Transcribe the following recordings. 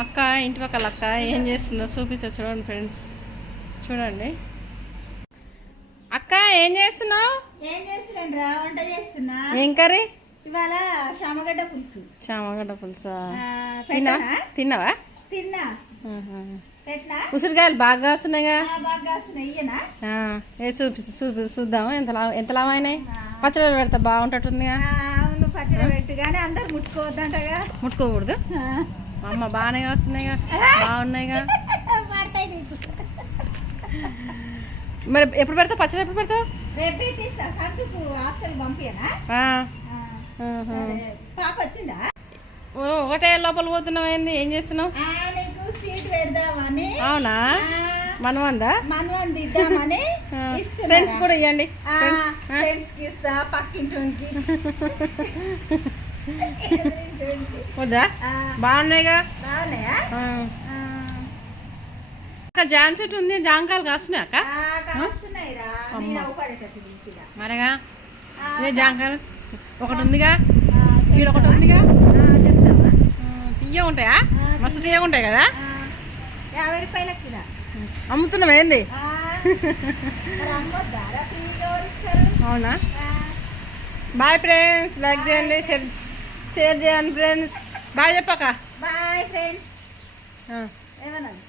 అక్క ఇంటి పక్కల అక్క ఏం చేస్తుందో చూపిస్తా చూడండి ఫ్రెండ్స్. చూడండి అక్క ఏం చేస్తున్నావు? ఏం చేస్తున్నా వంట చేస్తున్నా. ఏం కర్రీ? ఇవాళ శామగడ్డ పులుసు. శామగడ్డ పులుసా? తిన్నావా? తిన్నావా? తిన్నా. ఉసిరికాయలు బాగా కాస్తున్నాయిగా. బాగా కాస్తున్నాయి. చూద్దాం ఎంత లావైనాయి. పచ్చడి పెడతా బాగుంటుందిగా. అవును పచ్చడి పెట్టి కానీ అందరు ముట్టుకోవద్దంటగా. ముట్టుకోకూడదు. అమ్మ బాగానే కాస్తున్నాయిగా, బాగున్నాయిగా. పడతాయి నీకు. మరి ఎప్పుడు పెడతావు పచ్చడి? ఎప్పుడు పెడతావు? రేపు పెట్టిస్తా. సర్దుకు హాస్టల్ పంపియనా? పాప వచ్చిందా? ఒకటే లోపల పోతున్నావు. ఏంది ఏం చేస్తున్నావు? నీకు స్వీట్ పెడదామని. అవునా? మనవందా? మనవంది ఇద్దామని. ఫ్రెండ్స్ కూడా ఇవ్వండి. ఫ్రెండ్స్ కి ఇస్తా, పక్కింటి వద్దా? బాగున్నాయిగా. బాగున్నాయా? జాన్ చెట్టు ఉంది, జాంకాయలు కాస్తున్నాయి అక్క. మరగా జాంకాయలు ఒకటి ఉందిగా, ఇక్కడ ఒకటి ఉందిగా. తీయ ఉంటాయా? మస్తు తీయ ఉంటాయి కదా. 50 రూపాయలకి అమ్ముతున్నావు ఏంది? అవునా? బాయ్ ఫ్రెండ్స్, లైక్ చేయండి, షేర్ చేయండి ఫ్రెండ్స్. బాయ్ చెప్పక. Bye friends.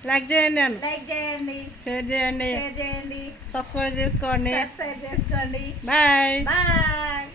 లైక్ చేయండి, లైక్ చేయండి, షేర్ చేయండి, సబ్స్క్రైబ్ చేసుకోండి. బాయ్. బాయ్.